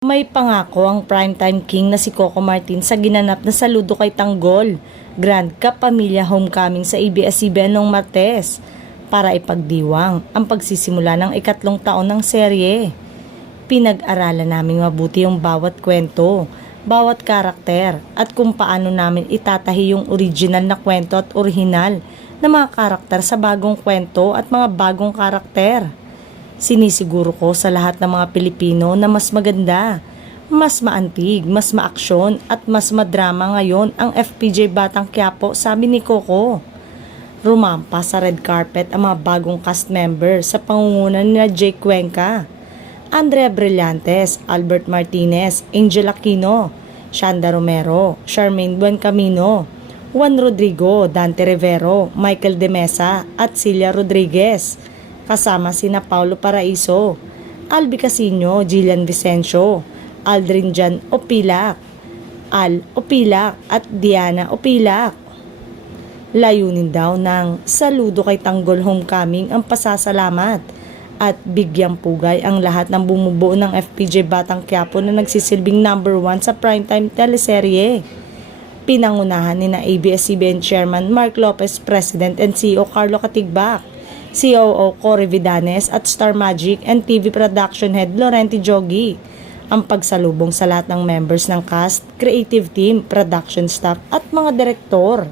May pangako ang primetime king na si Coco Martin sa ginanap na saludo kay Tanggol, Grand Kapamilya Homecoming sa ABS-CBN noong Martes para ipagdiwang ang pagsisimula ng ikatlong taon ng serye. Pinag-aralan namin mabuti yung bawat kwento, bawat karakter at kung paano namin itatahi yung original na kwento at orihinal na mga karakter sa bagong kwento at mga bagong karakter. Sinisiguro ko sa lahat ng mga Pilipino na mas maganda, mas maantig, mas maaksyon at mas madrama ngayon ang FPJ Batang Quiapo, sabi ni Coco. Rumampa sa red carpet ang mga bagong cast member sa pangunguna ni Jake Cuenca, Andrea Brillantes, Albert Martinez, Angel Aquino, Shanda Romero, Charmaine Buencamino, Juan Rodrigo, Dante Rivero, Michael De Mesa at Celia Rodriguez kasama sina Paulo Paraiso, Albi Casino, Jillian Vicencio, Aldrin Jan Opilak, Al Opilak at Diana Opilak. Layunin daw ng saludo kay Tanggol Homecoming ang pasasalamat at bigyang pugay ang lahat ng bumubuo ng FPJ Batang Quiapo na nagsisilbing number one sa primetime teleserye. Pinangunahan ni na ABS-CBN Chairman Mark Lopez, President and CEO Carlo Katigbak, COO Cory Vidanes at Star Magic and TV Production Head Laurenti Jogi ang pagsalubong sa lahat ng members ng cast, creative team, production staff at mga direktor.